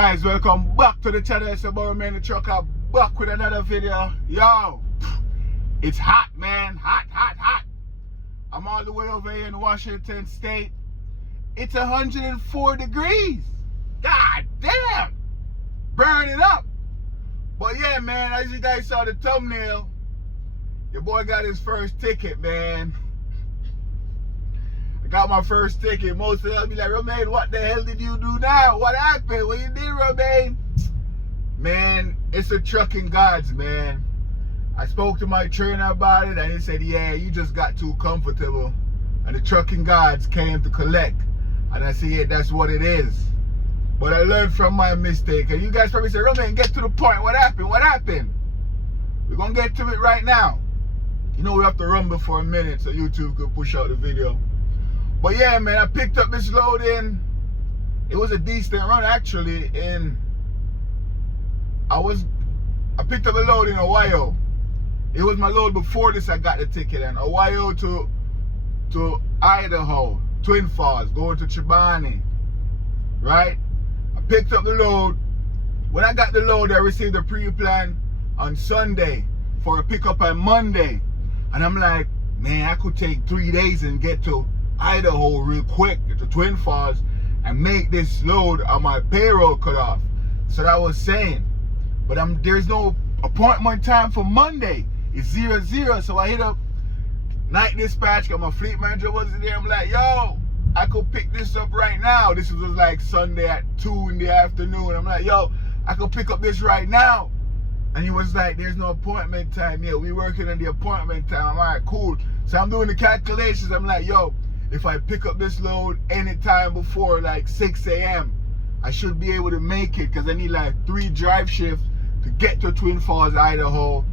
Guys, welcome back to the channel. It's about man the trucker back with another video. Yo, it's hot, man. Hot. I'm all the way over here in Washington State. It's 104 degrees. God damn. Burn it up. But yeah, man, as you guys saw the thumbnail, your boy got his first ticket, man. I got my first ticket. Most of them be like, Romain, what the hell did you do now? What happened? What you did, Romain? Man, it's the trucking gods, man. I spoke to my trainer about it, and he said, yeah, you just got too comfortable. And the trucking gods came to collect. And I said, yeah, that's what it is. But I learned from my mistake. And you guys probably say, Romain, get to the point. What happened? What happened? We're going to get to it right now. You know, we have to rumble for a minute so YouTube could push out the video. But yeah, man, I picked up this load in. It was a decent run, actually. I picked up a load in Ohio. It was my load before this. I got the ticket in Ohio to Idaho, Twin Falls, going to Chibani. Right? I picked up the load. When I got the load, I received a pre-plan on Sunday for a pickup on Monday. And I'm like, man, I could take 3 days and get to Idaho real quick to Twin Falls and make this load on my payroll cut off. So that was saying, but there's no appointment time for Monday. It's 0-0. So I hit up night dispatch, got my fleet manager wasn't there. I'm like, yo, I could pick this up right now. This was like Sunday at 2 in the afternoon. I'm like, yo, I could pick up this right now. And he was like, there's no appointment time yet. We working on the appointment time. I'm all right, cool. So I'm doing the calculations. I'm like, yo, if I pick up this load anytime before like 6 a.m., I should be able to make it because I need like 3 drive shifts to get to Twin Falls, Idaho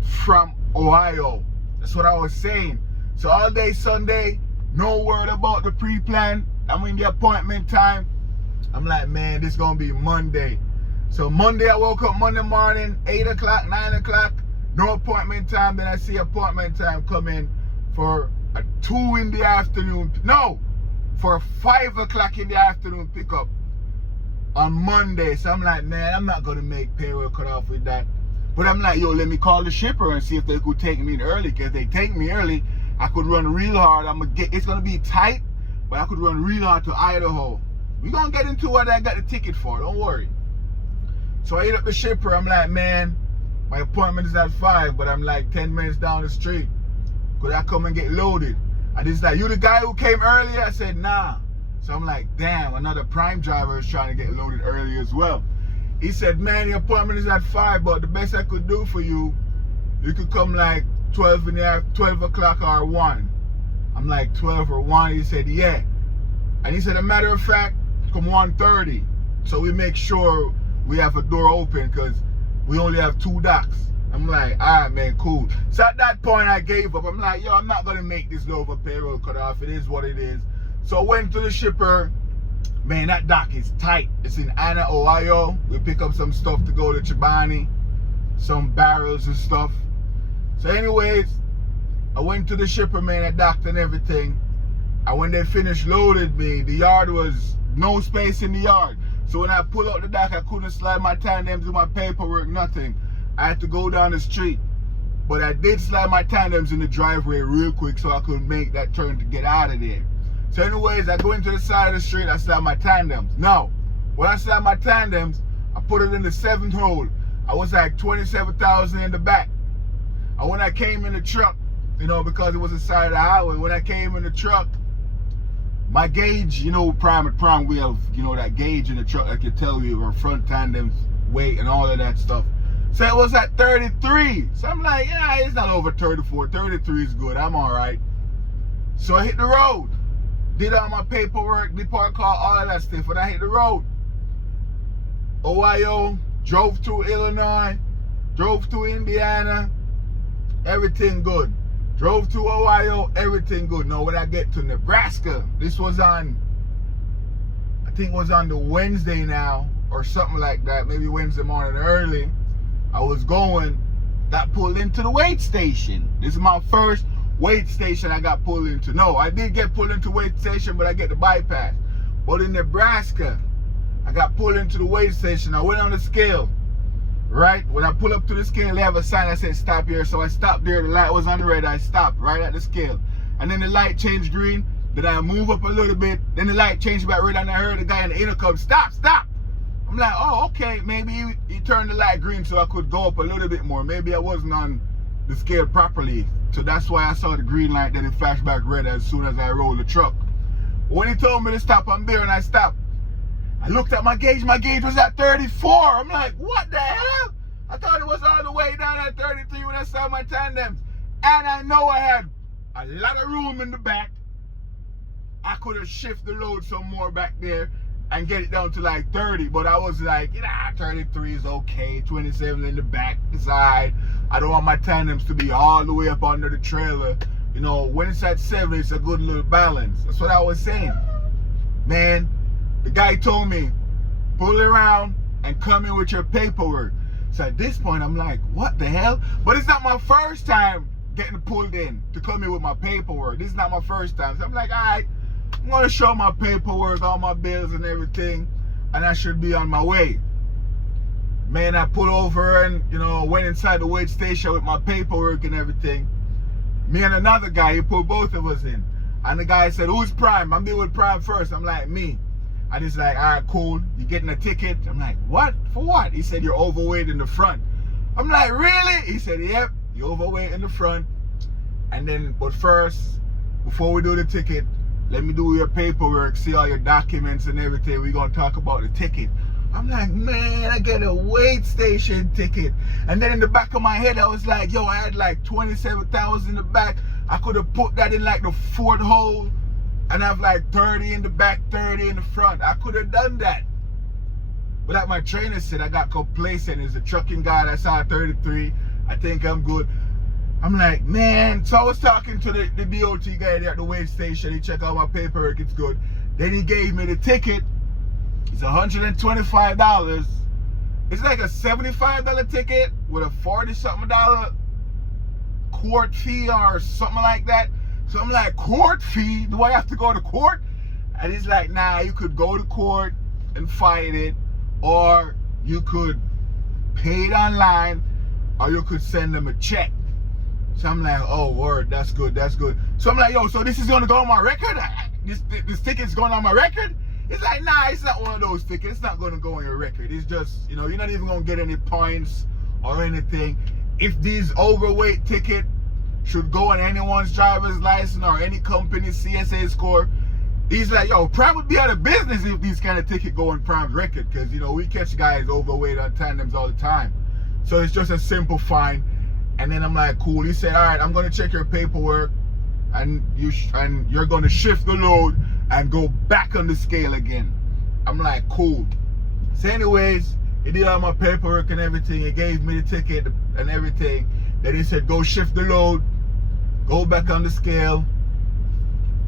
from Ohio. That's what I was saying. So all day Sunday, no word about the pre-plan. I'm in the appointment time. I'm like, man, this is going to be Monday. So Monday, I woke up Monday morning, 8 o'clock, 9 o'clock, no appointment time. Then I see appointment time come in for a 2 in the afternoon, no, for a 5 o'clock in the afternoon pickup on Monday. So I'm like, man, I'm not gonna make payroll cut off with that. But I'm like, yo, let me call the shipper and see if they could take me in early. Cause if they take me early, I could run real hard. It's gonna be tight, but I could run real hard to Idaho. We're gonna get into what I got the ticket for, don't worry. So I hit up the shipper. I'm like, man, my appointment is at 5, but I'm like 10 minutes down the street. Could I come and get loaded? And he's like, you the guy who came earlier? I said, nah. So I'm like, damn, another prime driver is trying to get loaded early as well. He said, man, your appointment is at 5, but the best I could do for you, you could come like 12 o'clock or 1. I'm like, 12 or 1? He said, yeah. And he said, a matter of fact, come 1:30. So we make sure we have a door open because we only have 2 docks. I'm like, all right, man, cool. So at that point, I gave up. I'm like, yo, I'm not going to make this load for payroll cut off. It is what it is. So I went to the shipper. Man, that dock is tight. It's in Anna, Ohio. We pick up some stuff to go to Chibani, some barrels and stuff. So anyways, I went to the shipper, man, I docked and everything. And when they finished loaded me, the yard was no space in the yard. So when I pulled out the dock, I couldn't slide my tandems in my paperwork, nothing. I had to go down the street, but I did slide my tandems in the driveway real quick so I could make that turn to get out of there. So anyways, I go into the side of the street, I slide my tandems. Now, when I slide my tandems, I put it in the 7th hole. I was like 27,000 in the back. And when I came in the truck, you know, because it was the side of the highway, when I came in the truck, my gauge, you know, prime, we have, you know, that gauge in the truck that can tell you our front tandems weight and all of that stuff. So it was at 33. So I'm like, yeah, it's not over 34. 33 is good. I'm all right. So I hit the road. Did all my paperwork, depart call, all of that stuff. And I hit the road. Ohio, drove through Illinois, drove through Indiana. Everything good. Drove through Ohio, everything good. Now when I get to Nebraska, this was on, I think it was on the Wednesday now, or something like that. Maybe Wednesday morning early. I was got pulled into the weight station. This is my first weight station I got pulled into. No, I did get pulled into weight station, but I get the bypass. But in Nebraska, I got pulled into the weigh station. I went on the scale. Right? When I pull up to the scale, they have a sign that says stop here. So I stopped there. The light was on red. I stopped right at the scale. And then the light changed green. Then I move up a little bit. Then the light changed back red. And I heard the guy in the intercom, stop, stop. I'm like, oh, okay. Maybe he turned the light green so I could go up a little bit more. Maybe I wasn't on the scale properly. So that's why I saw the green light. Then it flashed back red as soon as I rolled the truck. When he told me to stop, I'm there and I stopped. I looked at my gauge was at 34. I'm like, what the hell? I thought it was all the way down at 33 when I saw my tandems. And I know I had a lot of room in the back. I could have shifted the load some more back there and get it down to like 30. But I was like, 33 is okay. 27 in the back is all right. I don't want my tandems to be all the way up under the trailer. You know, when it's at 7, it's a good little balance. That's what I was saying. Man, the guy told me, pull around and come in with your paperwork. So at this point, I'm like, what the hell? But it's not my first time getting pulled in to come in with my paperwork. This is not my first time. So I'm like, all right, I'm going to show my paperwork, all my bills and everything, and I should be on my way. Man, I pulled over and, went inside the weigh station with my paperwork and everything. Me and another guy, he pulled both of us in. And the guy said, who's Prime? I'm dealing with Prime first. I'm like, me. And he's like, all right, cool. You getting a ticket? I'm like, what? For what? He said, you're overweight in the front. I'm like, really? He said, yep, you're overweight in the front. And then, but first, before we do the ticket, let me do your paperwork, see all your documents and everything. We're going to talk about the ticket. I'm like, man, I get a weigh station ticket. And then in the back of my head, I was like, yo, I had like 27,000 in the back. I could have put that in like the fourth hole. And I have like 30 in the back, 30 in the front. I could have done that. But like my trainer said, I got complacent. It's a trucking guy that saw 33. I think I'm good. I'm like, man. So I was talking to the DOT guy there at the weigh station. He checked out my paperwork. It's good. Then he gave me the ticket. It's $125. It's like a $75 ticket with a $40-something court fee or something like that. So I'm like, court fee? Do I have to go to court? And he's like, nah, you could go to court and fight it, or you could pay it online, or you could send them a check. So I'm like, oh, word, that's good, that's good. So I'm like, yo, so this is going to go on my record? This ticket's going on my record? It's like, nah, it's not one of those tickets. It's not going to go on your record. It's just, you're not even going to get any points or anything. If these overweight ticket should go on anyone's driver's license or any company's CSA score, he's like, yo, Prime would be out of business if these kind of ticket go on Prime's record, because, we catch guys overweight on tandems all the time. So it's just a simple fine. And then I'm like, cool. He said, all right, I'm going to check your paperwork, and you're going to shift the load and go back on the scale again. I'm like, cool. So anyways, he did all my paperwork and everything. He gave me the ticket and everything. Then he said, go shift the load, go back on the scale,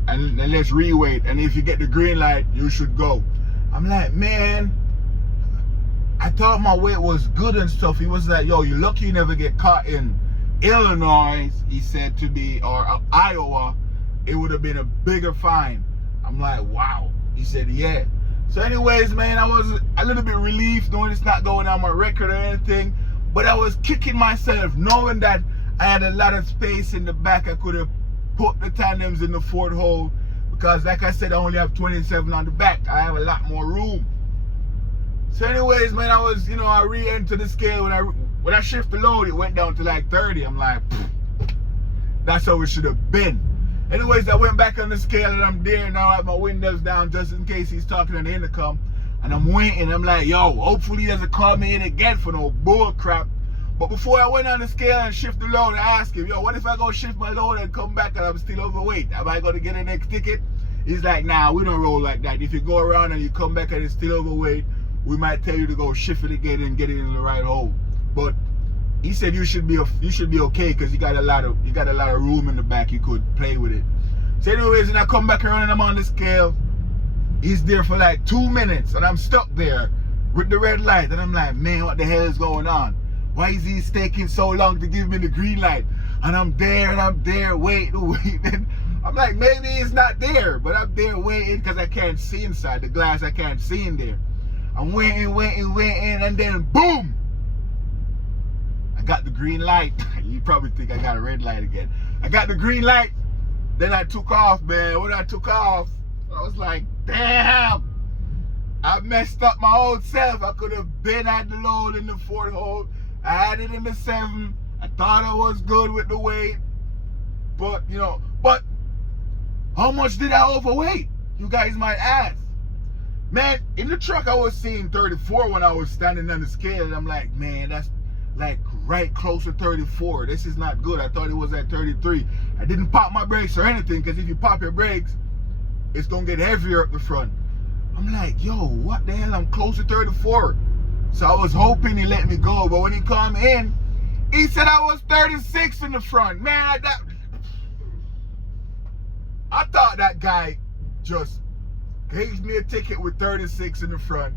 and let's reweight. And if you get the green light, you should go. I'm like, man, I thought my weight was good and stuff. He was like, yo, you're lucky you never get caught in Illinois, he said to me, or Iowa. It would have been a bigger fine. I'm like, wow. He said, yeah. So anyways, man, I was a little bit relieved knowing it's not going on my record or anything. But I was kicking myself knowing that I had a lot of space in the back. I could have put the tandems in the fourth hole, because like I said, I only have 27 on the back. I have a lot more room. So anyways, man, I was, I re-entered the scale. When I shift the load, it went down to like 30. I'm like, that's how it should have been. Anyways, I went back on the scale and I'm there now. I have my windows down just in case he's talking on the intercom. And I'm waiting. I'm like, yo, hopefully he doesn't call me in again for no bull crap. But before I went on the scale and shift the load, I asked him, yo, what if I go shift my load and come back and I'm still overweight? Am I going to get a next ticket? He's like, nah, we don't roll like that. If you go around and you come back and it's still overweight, we might tell you to go shift it again and get it in the right hole. But he said you should be okay, because you got a lot of room in the back. You could play with it. So anyways, and I come back around and I'm on the scale. He's there for like 2 minutes and I'm stuck there with the red light. And I'm like, man, what the hell is going on? Why is he taking so long to give me the green light? And I'm there, waiting. And I'm like, maybe it's not there, but I'm there waiting because I can't see inside the glass. I can't see in there. I'm waiting, and then boom! I got the green light. You probably think I got a red light again. I got the green light. Then I took off, man. When I took off, I was like, damn! I messed up my old self. I could have been at the load in the 4th hole. I had it in the 7th. I thought I was good with the weight. But, but how much did I overweight? You guys might ask. Man, in the truck I was seeing 34 when I was standing on the scale. And I'm like, man, that's like right close to 34. This is not good. I thought it was at 33. I didn't pop my brakes or anything, because if you pop your brakes, it's going to get heavier up the front. I'm like, yo, what the hell? I'm close to 34. So I was hoping he let me go. But when he come in, he said I was 36 in the front. Man, I thought that guy just gave me a ticket with 36 in the front.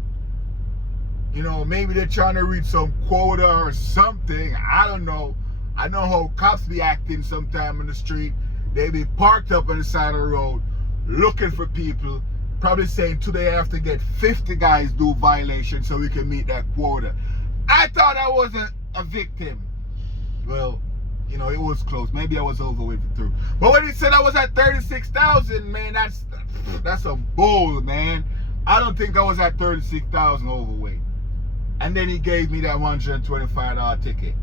Maybe they're trying to reach some quota or something. I don't know. I know how cops be acting sometime in the street. They be parked up on the side of the road looking for people, probably saying today I have to get 50 guys do violation so we can meet that quota. I thought I wasn't a victim. Well, it was close. Maybe I was overweight for through. But when he said I was at 36,000, man, that's a bull, man. I don't think I was at 36,000 overweight. And then he gave me that $125 ticket.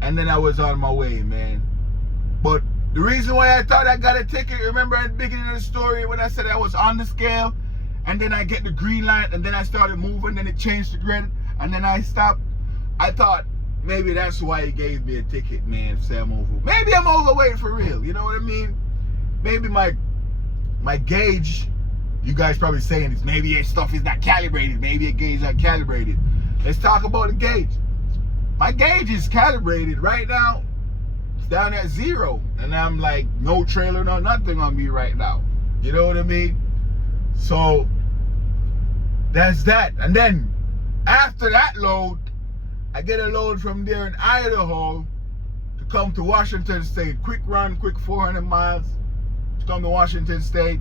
And then I was on my way, man. But the reason why I thought I got a ticket, remember at the beginning of the story when I said I was on the scale, and then I get the green light, and then I started moving, then it changed the grid, and then I stopped. I thought maybe that's why he gave me a ticket, man. Say I'm over. Maybe I'm overweight for real. You know what I mean? Maybe my gauge, you guys probably saying this, maybe your stuff is not calibrated. Maybe your gauge is not calibrated. Let's talk about the gauge. My gauge is calibrated right now. It's down at 0. And I'm like, no trailer, no nothing on me right now. You know what I mean? So that's that. And then after that load, I get a load from there in Idaho to come to Washington State. Quick run, quick 400 miles to come to Washington State.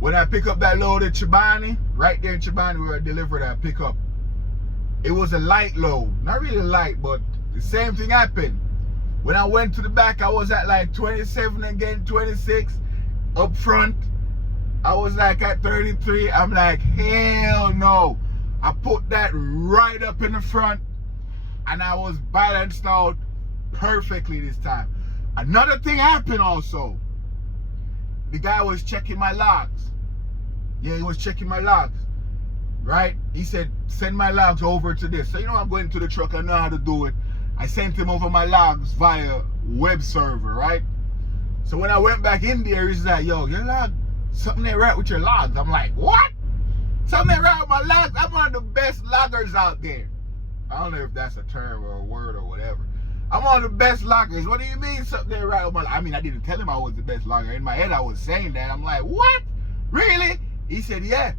When I pick up that load at Chibani, right there in Chibani where I delivered that pickup, it was a light load. Not really light, but the same thing happened. When I went to the back, I was at like 27 again, 26. Up front, I was like at 33. I'm like, hell no. I put that right up in the front, and I was balanced out perfectly this time. Another thing happened also. The guy was checking my logs. Yeah, he was checking my logs. Right? He said, send my logs over to this. So, I'm going to the truck. I know how to do it. I sent him over my logs via web server, right? So when I went back in there, he's like, yo, your log, something ain't right with your logs. I'm like, what? Something ain't right with my logs? I'm one of the best loggers out there. I don't know if that's a term or a word or whatever. I'm one of the best loggers. What do you mean something ain't right with my logs? I mean, I didn't tell him I was the best logger. In my head, I was saying that. I'm like, what? Really? He said, yeah.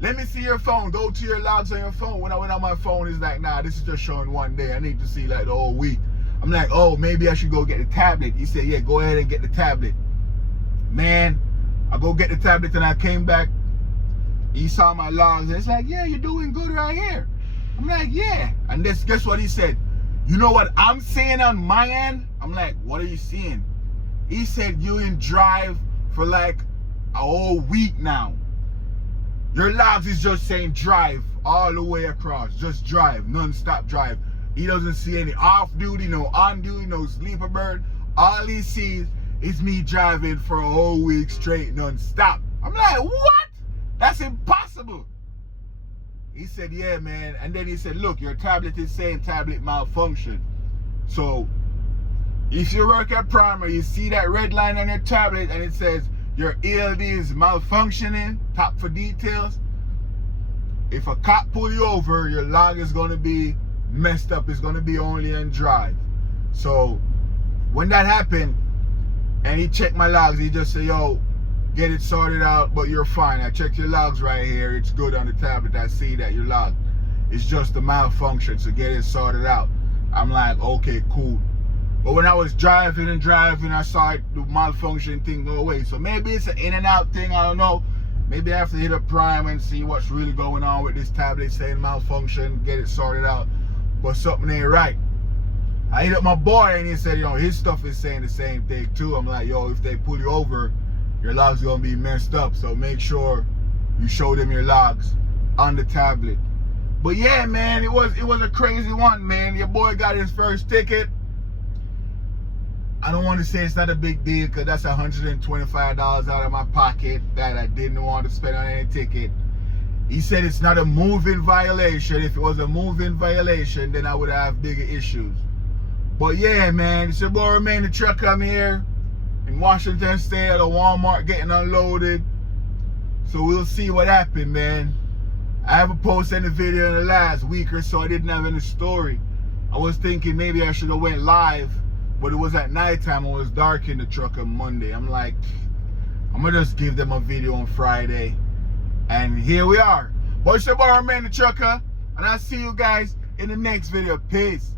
Let me see your phone. Go to your logs on your phone. When I went on my phone, it's like, nah, this is just showing one day. I need to see like the whole week. I'm like, oh, maybe I should go get the tablet. He said, yeah, go ahead and get the tablet. Man, I go get the tablet and I came back. He saw my logs and it's like, yeah, you're doing good right here. I'm like, yeah. And guess what he said? You know what I'm seeing on my end? I'm like, what are you seeing? He said, you in drive for like a whole week now. Your logs is just saying drive all the way across. Just drive, non-stop drive. He doesn't see any off-duty, no on-duty, no sleeper bird. All he sees is me driving for a whole week straight, non-stop. I'm like, what? That's impossible. He said, yeah, man. And then he said, look, your tablet is saying tablet malfunction. So if you work at Primer, you see that red line on your tablet and it says, your ELD is malfunctioning, tap for details. If a cop pull you over, your log is going to be messed up. It's going to be only in drive. So when that happened and he checked my logs, he just said, yo, get it sorted out, but you're fine. I checked your logs right here. It's good on the tablet. I see that your log is just a malfunction, so get it sorted out. I'm like, okay, cool. But when I was driving, I saw the malfunction thing go away. So maybe it's an in and out thing, I don't know. Maybe I have to hit up Prime and see what's really going on with this tablet saying malfunction, get it sorted out. But something ain't right. I hit up my boy and he said, you know, his stuff is saying the same thing too. I'm like, yo, if they pull you over, your logs are gonna be messed up. So make sure you show them your logs on the tablet. But yeah, man, it was a crazy one, man. Your boy got his first ticket. I don't want to say it's not a big deal because that's $125 out of my pocket that I didn't want to spend on any ticket. He said it's not a moving violation. If it was a moving violation, then I would have bigger issues. But yeah, man, it's your boy Remain the Trucker. I'm here in Washington State at a Walmart getting unloaded. So we'll see what happened, man. I haven't posted any video in the last week or so. I didn't have any story. I was thinking maybe I should have went live, but it was at nighttime. It was dark in the truck on Monday. I'm like, I'm gonna just give them a video on Friday. And here we are. But it's your boy Remain the Trucker, and I'll see you guys in the next video. Peace.